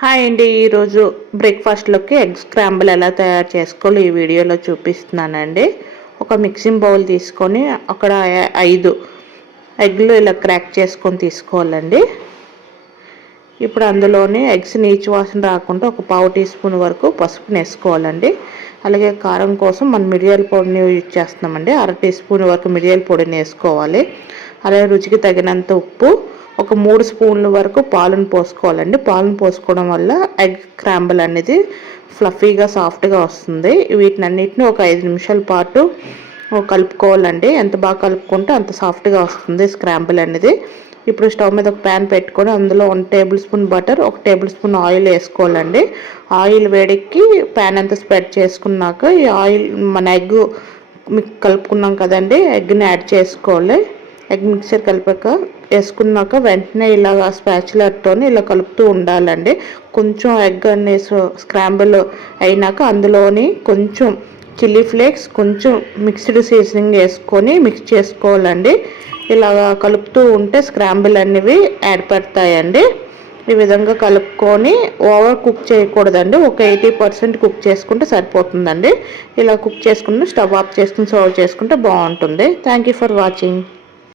Hi అండి. ఈరోజు బ్రేక్ఫాస్ట్లోకి egg scramble ఎలా తయారు చేసుకోవాలో ఈ వీడియోలో చూపిస్తున్నానండి. ఒక మిక్సింగ్ బౌల్ తీసుకొని అక్కడ 5 ఎగ్లు ఇలా క్రాక్ చేసుకొని తీసుకోవాలండి. ఇప్పుడు అందులోనే ఎగ్స్ నీచు వాసన రాకుండా ఒక పావు టీ స్పూన్ వరకు పసుపుని వేసుకోవాలండి. అలాగే కారం కోసం మనం మిరియాల పొడిని యూజ్ చేస్తున్నామండి. 1/2 టీ స్పూన్ వరకు మిరియాల పొడిని వేసుకోవాలి. అలాగే రుచికి తగినంత ఉప్పు, ఒక 3 స్పూన్ల వరకు పాలను పోసుకోవాలండి. పాలను పోసుకోవడం వల్ల ఎగ్ స్క్రాంబుల్ అనేది ఫ్లఫీగా సాఫ్ట్గా వస్తుంది. వీటినన్నిటిని ఒక 5 నిమిషాల పాటు కలుపుకోవాలండి. ఎంత బాగా కలుపుకుంటే అంత సాఫ్ట్గా వస్తుంది స్క్రాంబుల్ అనేది. ఇప్పుడు స్టవ్ మీద ఒక ప్యాన్ పెట్టుకొని అందులో 1 table spoon butter, 1 table spoon oil వేసుకోవాలండి. ఆయిల్ వేడెక్కి ప్యాన్ అంతా స్ప్రెడ్ చేసుకున్నాక ఈ ఆయిల్ మన ఎగ్ కలుపుకున్నాం కదండి, ఎగ్ని యాడ్ చేసుకోవాలి. ఎగ్ మిక్సర్ వేసుకున్నాక వెంటనే ఇలాగ స్పాచులర్తో ఇలా కలుపుతూ ఉండాలండి. కొంచెం ఎగ్ అనేసి స్క్రాంబుల్ అయినాక అందులోని కొంచెం చిల్లీ ఫ్లేక్స్, కొంచెం మిక్స్డ్ సీజనింగ్ వేసుకొని మిక్స్ చేసుకోవాలండి. ఇలాగా కలుపుతూ ఉంటే స్క్రాంబుల్ అనేవి ఏర్పడతాయండి. ఈ విధంగా కలుపుకొని ఓవర్ కుక్ చేయకూడదండి. ఒక 80% కుక్ చేసుకుంటే సరిపోతుందండి. ఇలా కుక్ చేసుకుని స్టవ్ ఆఫ్ చేసుకుని సర్వ్ చేసుకుంటే బాగుంటుంది. Thank you for watching.